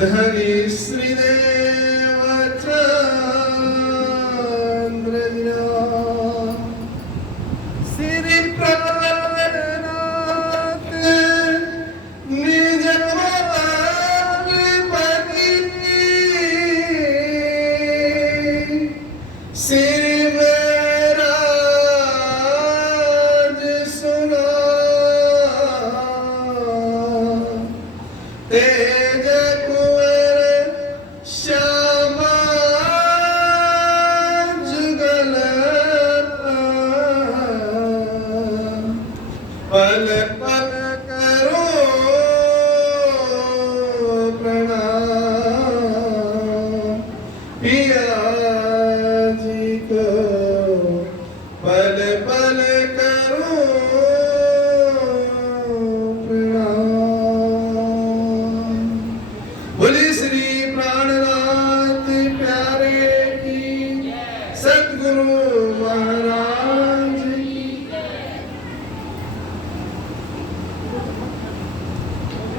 धनी श्रीदेव चंद्र श्री प्राणनाथ निज पति श्री राज सुना तेज कुंवर श्यामा जुगल पल पल करो प्रणाम पिया जी को पल पल करो प्रणाम। बोले श्री प्राणनाथ प्यारे की सद्गुरु महाराज की।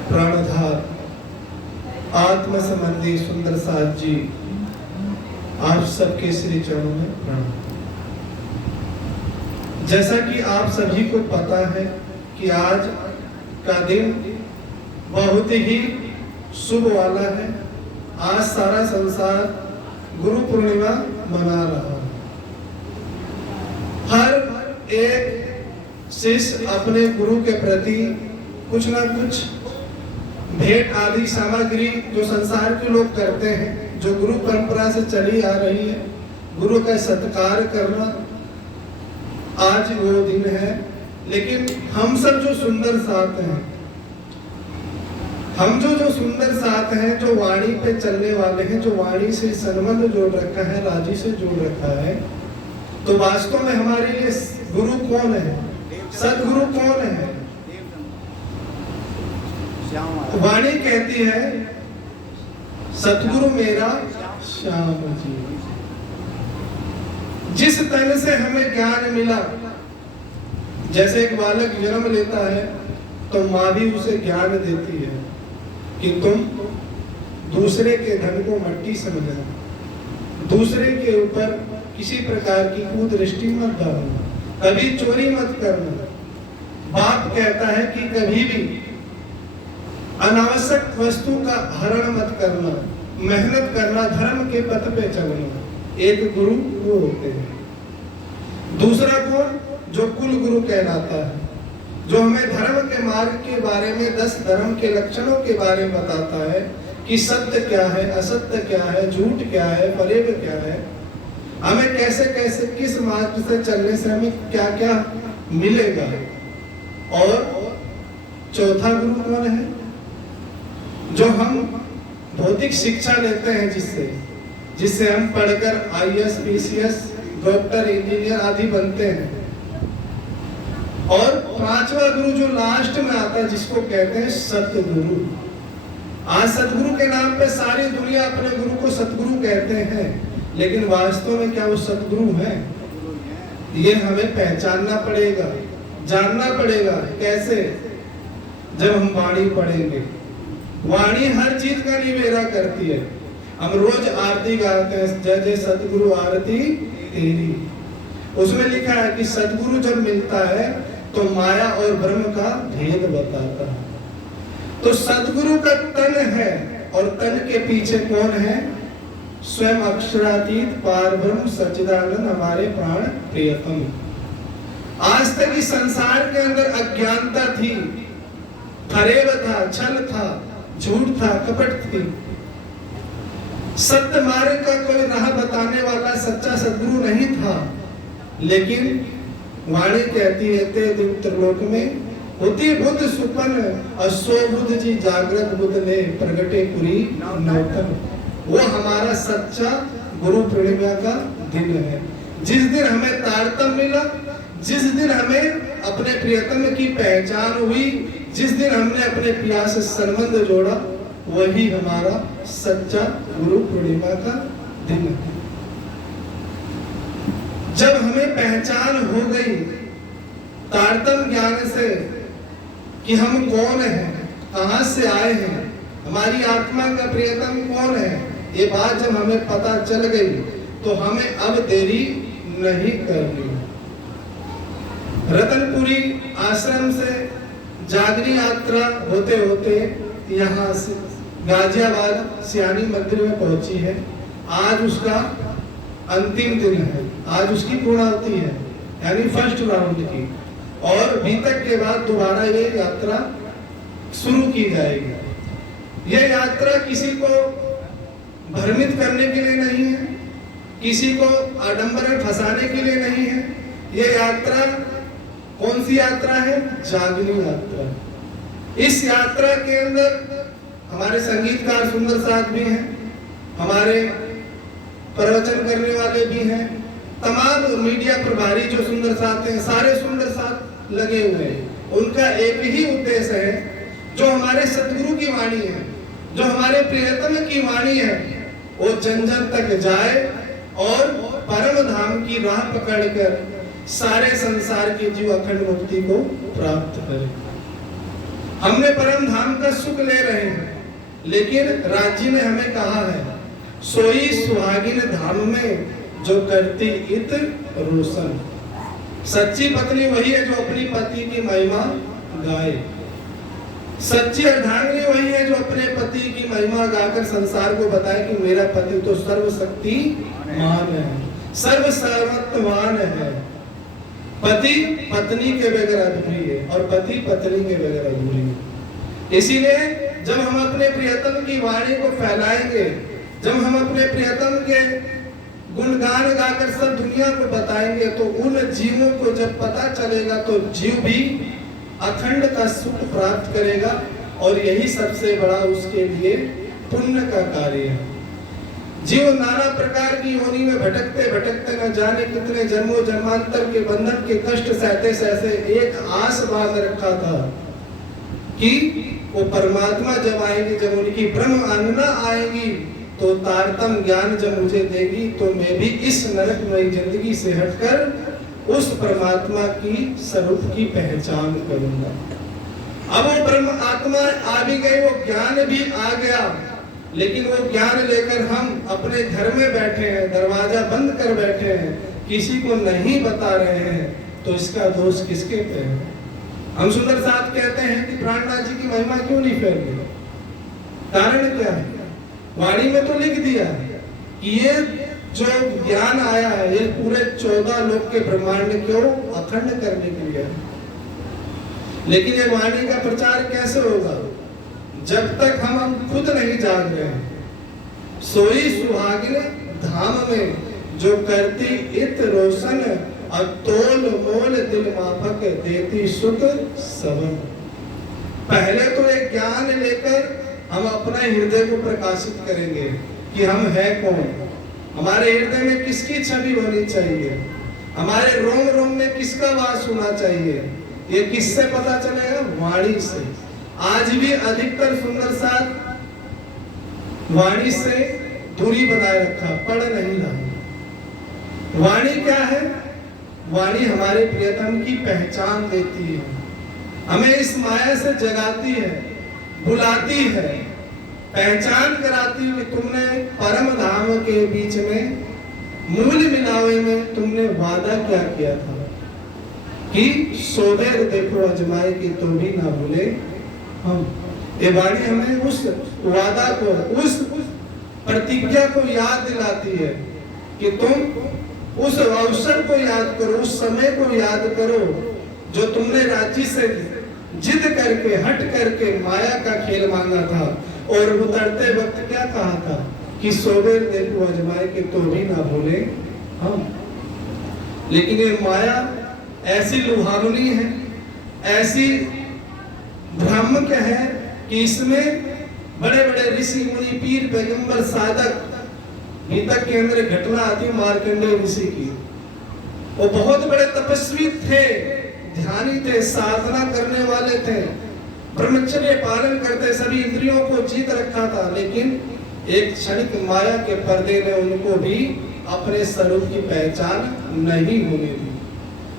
प्राणधार आत्म संबंधी सुंदर साथ जी, आप सबके श्री चरणों में प्रणाम। जैसा कि आप सभी को पता है कि आज का दिन बहुत ही शुभ वाला है। आज सारा संसार गुरु पूर्णिमा मना रहा है। हर एक शिष्य अपने गुरु के प्रति कुछ ना कुछ भेंट आदि सामग्री जो संसार के लोग करते हैं, जो गुरु परंपरा से चली आ रही है, गुरु का सत्कार करना, आज वो दिन है। लेकिन हम सब जो सुंदर साथ हैं, हम जो सुंदर साथ हैं, जो वाणी पे चलने वाले हैं, जो वाणी से संबंध जोड़ रखा है, राजी से जोड़ रखा है, तो वास्तव में हमारे लिए गुरु कौन है, सदगुरु कौन है? वाणी कहती है सतगुरु मेरा श्याम जी। जिस तन से हमें ज्ञान मिला, जैसे एक बालक जन्म लेता है तो माँ भी उसे ज्ञान देती है कि तुम दूसरे के धन को मट्टी समझना, दूसरे के ऊपर किसी प्रकार की कुदृष्टि मत डालना, कभी चोरी मत करना। बाप कहता है कि कभी भी अनावश्यक वस्तु का हरण मत करना, मेहनत करना, धर्म के पथ पे चलना। एक गुरु वो होते हैं। दूसरा कौन? जो कुल गुरु कहलाता है, जो हमें धर्म के मार्ग के बारे में 10 धर्म के लक्षणों के बारे में बताता है कि सत्य क्या है, असत्य क्या है, झूठ क्या है, फरेब क्या है, हमें कैसे कैसे किस मार्ग से चलने से हमें क्या क्या मिलेगा। और चौथा गुरु कौन है? जो हम भौतिक शिक्षा लेते हैं, जिससे हम पढ़कर IAS, PCS, डॉक्टर, इंजीनियर आदि बनते हैं। और पांचवा गुरु जो लास्ट में आता है, जिसको कहते हैं सतगुरु। आज सतगुरु के नाम पे सारी दुनिया अपने गुरु को सतगुरु कहते हैं, लेकिन वास्तव में क्या वो सतगुरु है? ये हमें पहचानना पड़ेगा, जानना पड़ेगा। कैसे? जब हम वाणी पढ़ेंगे। वाणी हर चीज का निवेरा करती है। हम रोज आरती गाते हैं, जय जय सतगुरु आरती तेरी। उसमें लिखा है कि सतगुरु जब मिलता है तो माया और ब्रह्म का भेद बताता है। तो सतगुरु का तन है, और तन के पीछे कौन है? स्वयं अक्षरातीत पार ब्रह्म सच्चिदानंद, हमारे प्राण प्रियतम। आज तक इस संसार के अंदर अज्ञानता थी, फरेब था, छल था, झूठ था, कपट थी। सत्य मार्ग का कोई राह बताने वाला सच्चा सद्गुरु नहीं था। लेकिन वाणी कहती है ते दिन त्रिलोक में होती बुद्ध सुपन, असो बुद्ध जी जागृत बुद्ध ने प्रगटे पुरी नौतन। वो हमारा सच्चा गुरु पूर्णिमा का दिन है। जिस दिन हमें तारतम्य मिला, जिस दिन हमें अपने प्रियतम की पहचान हुई, जिस दिन हमने अपने पिया से संबंध जोड़ा, वही हमारा सच्चा गुरु पूर्णिमा का दिन है। जब हमें पहचान हो गई तारतम्य ज्ञान से कि हम कौन हैं, कहां से आए हैं, हमारी आत्मा का प्रियतम कौन है, ये बात जब हमें पता चल गई तो हमें अब देरी नहीं करनी। रतनपुरी आश्रम से जागरी यात्रा होते होते यहाँ से गाजियाबाद सियानी मंदिर में पहुंची है। आज उसका अंतिम दिन है, आज उसकी पूर्णाहुति है, यानी फर्स्ट राउंड की, और बीतक के बाद दोबारा ये यात्रा शुरू की जाएगी। ये यात्रा किसी को भ्रमित करने के लिए नहीं है, किसी को आडंबर में फंसाने के लिए नहीं है। ये यात्रा कौन सी यात्रा है? जागनी यात्रा। इस यात्रा के अंदर हमारे संगीतकार सुंदर साथ भी हैं, हमारे प्रवचन करने वाले भी हैं, तमाम मीडिया प्रभारी जो सुंदर साथ हैं, सारे सुंदर साथ लगे हुए हैं। उनका एक ही उद्देश्य है, जो हमारे सतगुरु की वाणी है, जो हमारे प्रियतम की वाणी है, वो जन जन तक जाए और परम धाम की राह पकड़कर सारे संसार के जीव अखंड मुक्ति को प्राप्त करें। हमने परम धाम का सुख ले रहे हैं, लेकिन राज्य ने हमें कहा है, सोई सुहागिन धाम में जो करती इत रोशन। सच्ची पत्नी वही है जो अपनी पति की महिमा गाए। सच्ची अर्धांगिनी वही है जो अपने पति की महिमा गाकर संसार को बताए कि मेरा पति तो सर्वशक्तिमान है, सर्वसर्वत्ववान है। पति पत्नी के बगैर अधूरी है और पति पत्नी के बगैर अधूरी है। इसीलिए जब हम अपने प्रियतम की वाणी को फैलाएंगे, जब हम अपने प्रियतम के गुणगान गाकर सब दुनिया को बताएंगे, तो उन जीवों को जब पता चलेगा तो जीव भी अखंड का सुख प्राप्त करेगा, और यही सबसे बड़ा उसके लिए पुण्य का कार्य है। जीव नाना प्रकार की योनि में भटकते भटकते न जाने कितने जन्मों जन्मांतर के बंधन के कष्ट सहते सहते एक आस बांध रखा था कि वो परमात्मा जब आएंगे, जब उनकी ब्रह्म आनना आएगी, तो तारतम ज्ञान जब मुझे देगी तो मैं भी इस नरकमयी जिंदगी से हटकर उस परमात्मा की स्वरूप की पहचान करूंगा। अब वो ब्रह्म आत्मा आ भी गई, वो ज्ञान भी आ गया, लेकिन वो ज्ञान लेकर हम अपने घर में बैठे हैं, दरवाजा बंद कर बैठे हैं, किसी को नहीं बता रहे हैं, तो इसका दोष किसके पे है? हम सुंदर साथ कहते हैं कि प्राणनाथ जी की महिमा क्यों नहीं फैल रही? कारण क्या है? वाणी में तो लिख दिया कि ये जो ज्ञान आया है, ये पूरे 14 लोक के ब्रह्मांड को अखंड करने के लिए, लेकिन ये वाणी का प्रचार कैसे होगा जब तक हम खुद नहीं जाग रहे हैं। सोई सुहागिन धाम में जो करती इत रोशन, अतोल मोल दिल माफक देती सुख सबन। पहले तो एक ज्ञान लेकर हम अपना हृदय को प्रकाशित करेंगे कि हम है कौन, हमारे हृदय में किसकी छवि होनी चाहिए, हमारे रोम रोम में किसका वास होना चाहिए। ये किससे पता चलेगा? वाणी से। आज भी अधिकतर सुंदर साथ वाणी से दूरी बनाए रखा, पढ़ नहीं रहा। वाणी क्या है? वाणी हमारे प्रियतम की पहचान देती है, हमें इस माया से जगाती है, बुलाती है, पहचान कराती है कि तुमने परम धाम के बीच में मूल मिलावे में तुमने वादा क्या किया था कि सोदेर देखो अजमाए की तो भी ना भूले हम। ये वाणी हमें उस वादा को, उस प्रतिज्ञा को याद दिलाती है कि तुम उस अवसर को याद करो, उस समय को याद करो जो तुमने राज्य से जिद करके हट करके माया का खेल मांगा था, और उतरते वक्त क्या कहा था कि सोबेर देखो अजमाए के तो भी ना भूले हम। लेकिन ये माया ऐसी लुभावनी है, ऐसी भ्रामक है कि इसमें बड़े बड़े ऋषि मुनि पीर पैगंबर साधक, गीता के अंदर घटना आती मार्कंडेय ऋषि की। वो बहुत बड़े तपस्वी थे, ध्यानी थे, साधना करने वाले थे, ब्रह्मचर्य पालन करते, सभी इंद्रियों को जीत रखा था, लेकिन एक क्षणिक माया के पर्दे ने उनको भी अपने स्वरूप की पहचान नहीं होने दी।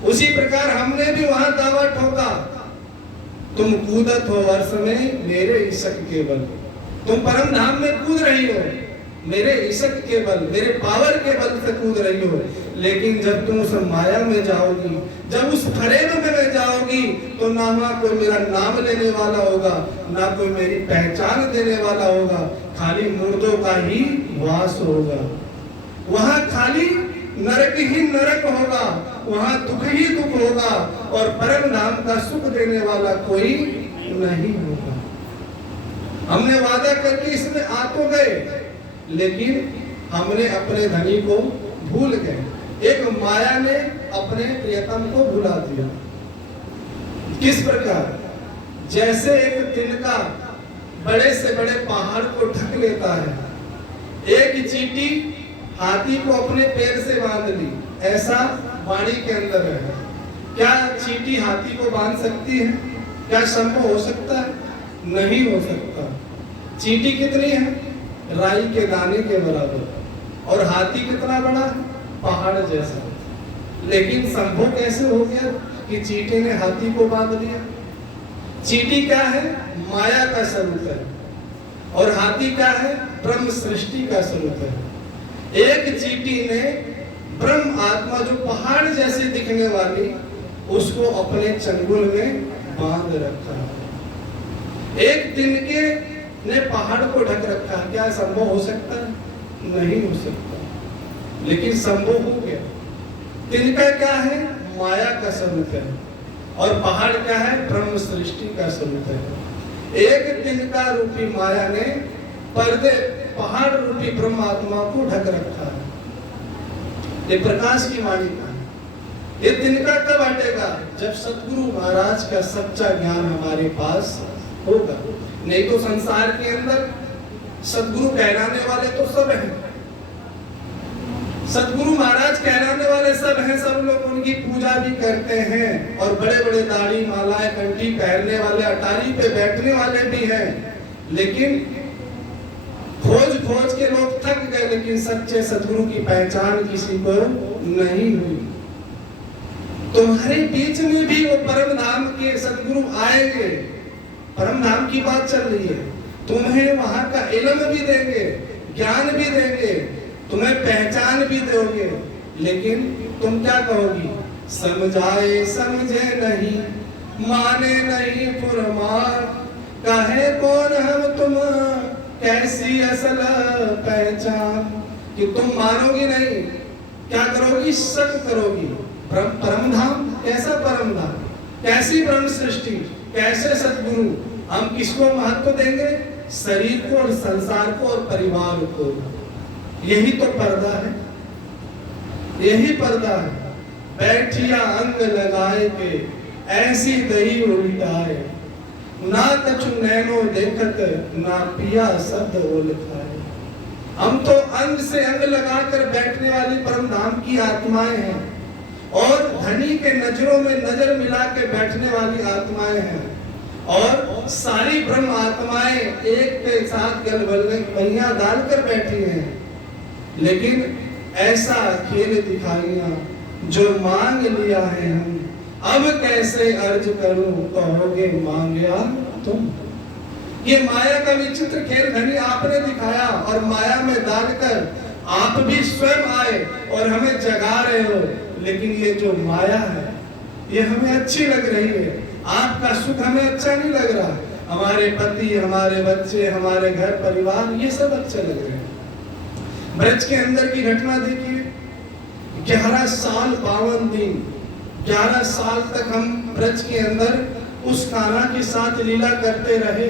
उसी प्रकार हमने भी वहां दावा ठोका, तुम कूदत हो वर्ष में मेरे ईशक केवल। तुम परम धाम में कूद रही हो, मेरे इशक के बल, मेरे पावर के बल से कूद रही हो, लेकिन जब तुम उस माया में जाओगी, जब उस फरेब में जाओगी, तो ना वहां कोई मेरा नाम लेने वाला होगा, ना कोई मेरी पहचान देने वाला होगा, खाली मुर्दों का ही वास होगा। वहां खाली नरक ही नरक होगा, वहां दुख ही दुख होगा, और परम धाम का सुख देने वाला कोई नहीं होगा। हमने वादा करके इसमें आ तो गए, लेकिन हमने अपने धनी को भूल गए। एक माया ने अपने प्रियतम को भुला दिया। किस प्रकार? जैसे एक तिनका बड़े से बड़े पहाड़ को ढक लेता है। एक चींटी हाथी को अपने पैर से बांध ली, ऐसा वाणी के अंदर है। क्या चींटी हाथी को बांध सकती है? क्या संभव हो सकता है? नहीं हो सकता। चींटी कितनी है? राई के दाने के बराबर। और हाथी कितना बड़ा है? पहाड़ जैसा। लेकिन संभव कैसे हो गया कि चींटी ने हाथी को बांध लिया? चींटी क्या है? माया का स्वरूप है, और हाथी क्या है? ब्रह्म सृष्टि का स्वरूप है। एक चींटी ने ब्रह्म आत्मा जो पहाड़ जैसे दिखने वाली, उसको अपने चंगुल में बांध रखा। एक तिनके ने पहाड़ को ढक रखा। क्या संभव हो सकता है? नहीं हो सकता, लेकिन संभव हो गया। तिनका क्या है? माया का स्वरूप है, और पहाड़ क्या है? ब्रह्म सृष्टि का स्वरूप है। एक तिनका रूपी माया ने पर्दे पहाड़ रूपी ब्रह्म आत्मा को ढक रखा है। ये प्रकाश की वाणी का है। ये तिनका कब हटेगा? जब सतगुरु महाराज का सच्चा ज्ञान हमारे पास होगा। नहीं तो संसार के अंदर सतगुरु कहलाने वाले तो सब हैं। सतगुरु महाराज कहलाने वाले सब हैं, सब लोग उनकी पूजा भी करते हैं, और बड़े बड़े दाढ़ी मालाएं कंठी पहनने वाले, अटारी पे बैठने वाले भी हैं। लेकिन खोज खोज के लोग थक गए, लेकिन सच्चे सतगुरु की पहचान किसी को नहीं हुई। तुम्हारे बीच में भी वो परम धाम के सतगुरु आएंगे। परम धाम की बात चल रही है। तुम्हें वहां का इल्म भी देंगे, ज्ञान भी देंगे, तुम्हें पहचान भी दोगे, लेकिन तुम क्या कहोगी? समझाए समझे नहीं, माने नहीं फुरमार, कहे कौन हम तुम, कैसी असल पहचान। कि तुम मानोगी नहीं, क्या करोगी? शक करोगी। परम धाम? कैसा परम धाम? कैसी ब्रह्म सृष्टि? कैसे सतगुरु? हम किसको महत्व देंगे? शरीर को और संसार को और परिवार को। यही तो पर्दा है, यही पर्दा है। बैठिया अंग लगाए के ऐसी दही उल्टाए, ना कछु नैनो देखत, ना पिया शब्द ओल खाए। हम तो अंग से अंग लगाकर बैठने वाली परम धाम की आत्माएं हैं, और धनी के नजरों में नजर मिला के बैठने वाली आत्माएं हैं, और सारी ब्रह्म आत्माएं एक के साथ गलबलियां डालकर बैठी हैं। लेकिन ऐसा खेल दिखाइया जो मांग लिया है हम, अब कैसे अर्ज करूं, कहोगे मांगया तुम। ये माया का विचित्र खेल धनी आपने दिखाया, और माया में डालकर आप भी स्वयं आए और हमें जगा रहे हो। लेकिन ये जो माया है, ये हमें अच्छी लग रही है, आपका सुख हमें अच्छा नहीं लग रहा। हमारे पति, हमारे बच्चे, हमारे घर परिवार, ये सब अच्छे लग रहे हैं। ब्रज के अंदर की घटना देखिए। 11 साल 52 दिन, 11 साल तक हम ब्रज के अंदर उस कान्हा के साथ लीला करते रहे।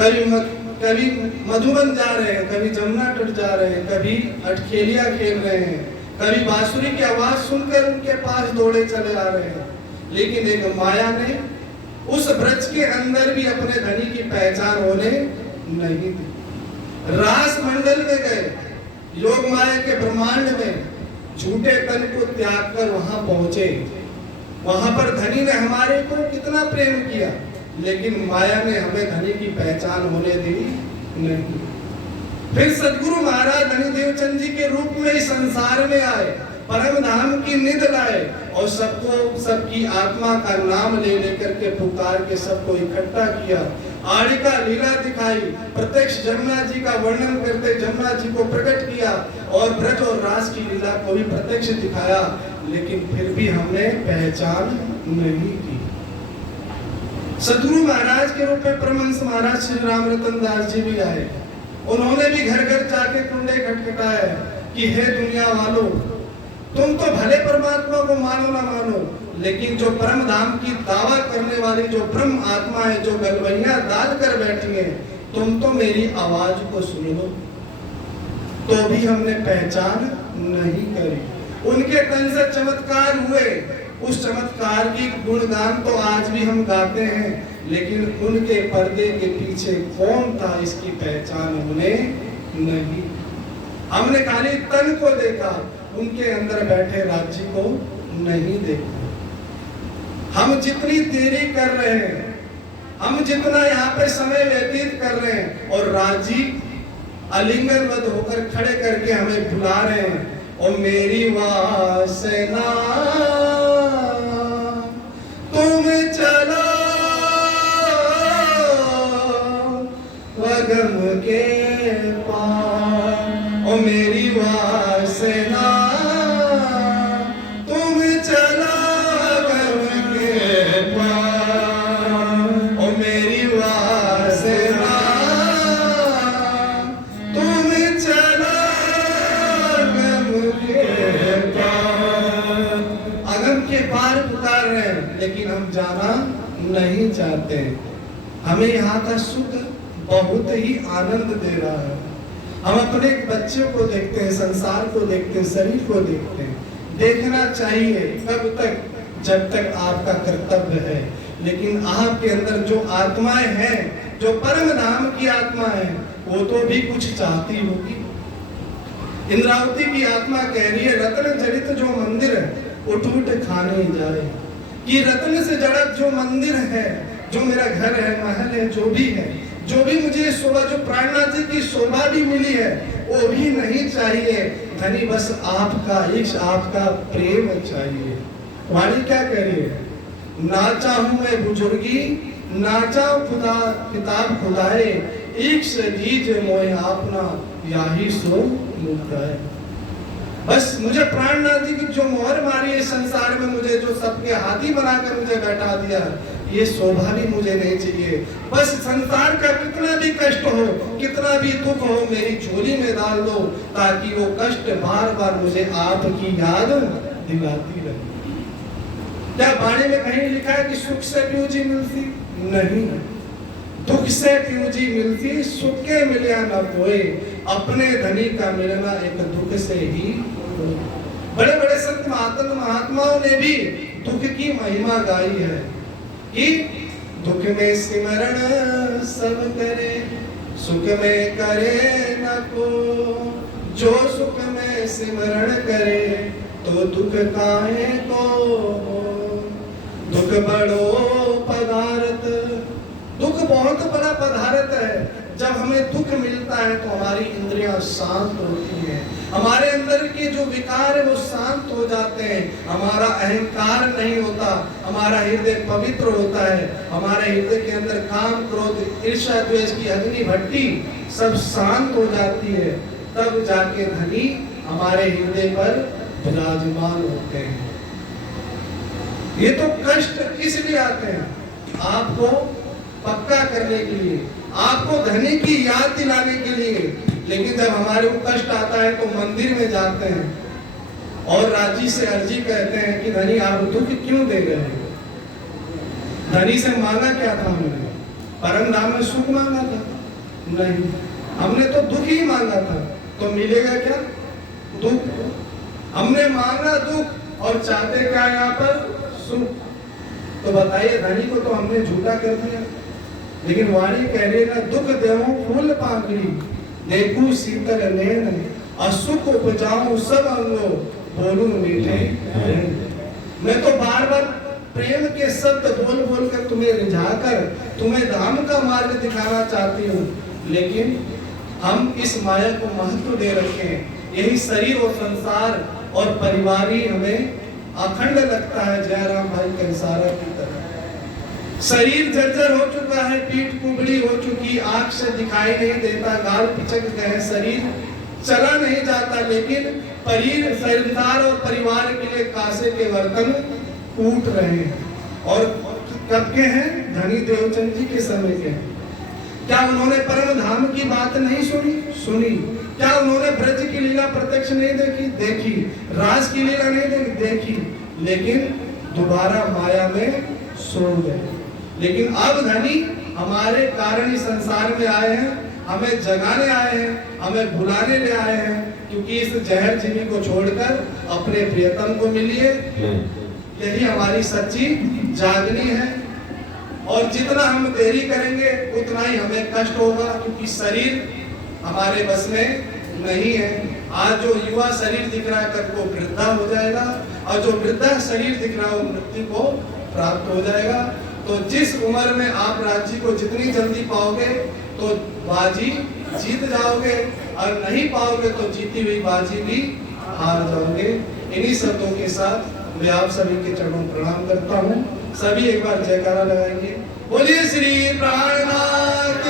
कभी मधुबन जा रहे हैं, कभी जमुना तट जा रहे हैं, कभी अटखेलिया खेल रहे हैं, कभी बांसुरी की आवाज सुनकर उनके पास दौड़े चले आ रहे हैं। लेकिन एक माया ने उस ब्रज के अंदर भी अपने धनी की पहचान होने नहीं दी। रास मंडल में गए, योग माया के ब्रह्मांड में झूठे तन को त्याग कर वहां पहुंचे। वहां पर धनी ने हमारे को कितना प्रेम किया, लेकिन माया ने हमें धनी की पहचान होने दी नहीं। फिर सदगुरु महाराज धनी देवचंद जी के रूप में इस संसार में आए, परम धाम की निध लाए, और सबको, सबकी आत्मा का नाम ले लेकर के पुकार के सबको इकट्ठा किया। आड़ी का लीला दिखाई, प्रत्यक्ष जमुना जी का वर्णन करते जमुना जी को प्रकट किया और ब्रज और रास की लीला को भी प्रत्यक्ष दिखाया, लेकिन फिर भी हमने पहचान नहीं की। सदगुरु महाराज के रूप में परमहंस महाराज श्री राम रतन दास जी भी आए। उन्होंने भी घर घर जाके कुंडे खटखटाए कि हे दुनिया वालों, तुम तो भले परमात्मा को मानो ना मानो, लेकिन जो परम धाम की दावा करने वाली जो ब्रह्म आत्मा है, जो गलवैया डाल कर बैठी है, तुम तो मेरी आवाज को सुन लो। तो भी हमने पहचान नहीं करी। उनके तन से चमत्कार हुए, उस चमत्कार की गुणगान तो आज भी हम गाते हैं, लेकिन उनके पर्दे के पीछे कौन था इसकी पहचान हमने नहीं। हमने खाली तन को देखा, उनके अंदर बैठे राज्य को नहीं देखा। हम जितनी देरी कर रहे हैं, हम जितना यहाँ पे समय व्यतीत कर रहे हैं, और राजी आलिंगनबद्ध होकर खड़े करके हमें बुला रहे हैं, और मेरी वासना तुम चलो वगम के पार, और मेरी वासना तुम चलो वगम के पार, और मेरी वासना तुम चलो वगम के पार। अगम के पार पुकार रहे हैं, लेकिन हम जाना नहीं चाहते। हमें यहाँ का सुख बहुत ही आनंद दे रहा है। हम अपने बच्चों को देखते हैं, संसार को देखते हैं, शरीर को देखते हैं। देखना चाहिए कब तक, जब तक आपका कर्तव्य है। लेकिन आपके अंदर जो आत्माएं हैं, जो परम धाम की आत्मा है, वो तो भी कुछ चाहती होगी। इंद्रावती की आत्मा कह रही है, रत्न जड़ित जो मंदिर है वो टूट खाने जाए। कि रत्न से जड़ा जो मंदिर है, जो मेरा घर है, महल है, जो भी मुझे शोभा, जो प्राणनाथ जी की शोभा भी मिली है, वो भी नहीं चाहिए। धनी बस आपका इश्क, आपका प्रेम चाहिए। वाणी क्या कह रही है? ना चाहूं मैं बुजुर्गी, ना चाहूं खुदा किताब खुदाए, इश्क दीज मोह आपना, याही सो मुक्ता है। बस मुझे प्राणनाथ जी की जो मोहर मारी है संसार में, मुझे जो सबके हाथी बनाकर मुझे बैठा दिया, ये शोभा भी मुझे नहीं चाहिए। बस संसार का कितना भी कष्ट हो, कितना भी दुख हो, मेरी झोली में डाल दो, ताकि वो कष्ट बार बार मुझे आपकी याद दिलाती रहे। क्या वाणी में कहीं लिखा है कि सुख से प्यूजी मिलती? नहीं। दुख से प्यूजी मिलती, सुख के मिलिया न कोई, अपने धनी का मिलना एक दुख से ही। बड़े बड़े संत महात्माओं ने भी दुख की महिमा गाई है कि दुख में सिमरण सब करे, सुख में करे न को, जो सुख में सिमरण करे तो दुख काहे को। दुख बड़ो पदार्थ, दुख बहुत बड़ा पदार्थ है। जब हमें दुख मिलता है तो हमारी इंद्रियां शांत होती हैं, हमारे अंदर के जो विकार है वो शांत हो जाते हैं, हमारा अहंकार नहीं होता, हमारा हृदय पवित्र होता है, हमारे हृदय के अंदर काम, क्रोध, ईर्ष्या, द्वेष की अग्नि भट्टी सब शांत हो जाती है। तब जाके धनी हमारे हृदय पर विराजमान होते हैं। ये तो कष्ट इसलिए आते हैं, आपको पक्का करने के लिए, आपको धनी की याद दिलाने के लिए। लेकिन जब हमारे को कष्ट आता है तो मंदिर में जाते हैं और राजी से अर्जी कहते हैं कि धनी आप दुख क्यों दे रहे हैं? धनी से मांगा क्या था हमने? परम धाम में सुख मांगा था? नहीं, हमने तो दुख ही मांगा था। तो मिलेगा क्या? दुख। हमने मांगा दुख और चाहते क्या यहाँ पर? सुख। तो बताइए, धनी को तो हमने झूठा कर दिया। लेकिन वाणी कह रही ना, दुख देहूं फूल पाकड़ी, देखूं शीतल नैन, असुख उपजाऊं सब अंगो, बोलूं मीठे। मैं तो बार बार प्रेम के शब्द बोल बोल कर तुम्हें रिझाकर तुम्हें धाम का मार्ग दिखाना चाहती हूँ, लेकिन हम इस माया को महत्व दे रखे हैं। यही शरीर और संसार और परिवार ही हमें अखंड लगता है, जयराम भाई कंसारा की तरह। शरीर जर्जर हो चुका है, पीठ कुबड़ी हो चुकी, आंख से दिखाई नहीं देता, गाल पिचक गए, शरीर चला नहीं जाता, लेकिन परिवार और परिवार के लिए कांसे के बर्तन टूट रहे हैं। और कब के हैं? धनी देवचंद जी के समय के हैं। क्या उन्होंने परम धाम की बात नहीं सुनी? सुनी। क्या उन्होंने ब्रज की लीला प्रत्यक्ष नहीं देखी? देखी। रास की लीला नहीं देखी? देखी। लेकिन दोबारा माया में सो गए। लेकिन अब धनी हमारे कारण इस संसार में आए हैं, हमें जगाने आए हैं, हमें भुलाने ले आए हैं, क्योंकि इस जहर जीवी को छोड़कर अपने प्रियतम को मिलिए। यही हमारी सच्ची जागनी है। और जितना हम देरी करेंगे उतना ही हमें कष्ट होगा, क्योंकि शरीर हमारे बस में नहीं है। आज जो युवा शरीर दिख रहा है कल को वृद्धा हो जाएगा, और जो वृद्धा शरीर दिख रहा है वो मृत्यु को प्राप्त हो जाएगा। तो जिस उम्र में आप राज्य को जितनी जल्दी पाओगे तो बाजी जीत जाओगे, और नहीं पाओगे तो जीती हुई बाजी भी हार जाओगे। इन्हीं शब्दों के साथ मैं आप सभी के चरणों में प्रणाम करता हूँ। सभी एक बार जयकारा लगाएंगे। बोलिए श्री प्राणनाथ।